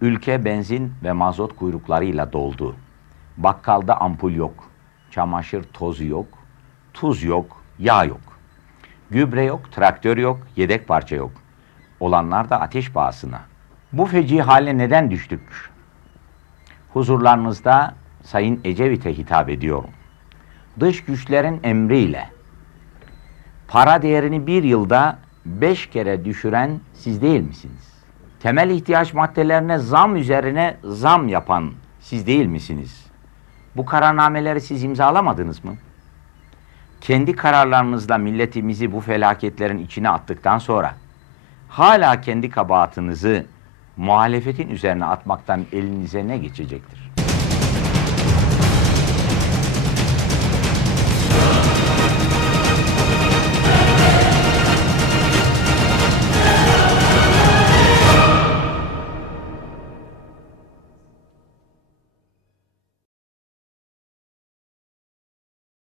Ülke benzin ve mazot kuyruklarıyla doldu. Bakkalda ampul yok. Çamaşır tozu yok. Tuz yok. Yağ yok. Gübre yok, traktör yok, yedek parça yok. Olanlar da ateş pahasına. Bu feci hale neden düştük? Huzurlarınızda Sayın Ecevit'e hitap ediyorum. Dış güçlerin emriyle para değerini bir yılda beş kere düşüren siz değil misiniz? Temel ihtiyaç maddelerine zam üzerine zam yapan siz değil misiniz? Bu kararnameleri siz imzalamadınız mı? Kendi kararlarınızla milletimizi bu felaketlerin içine attıktan sonra hala kendi kabahatinizi muhalefetin üzerine atmaktan elinize ne geçecektir?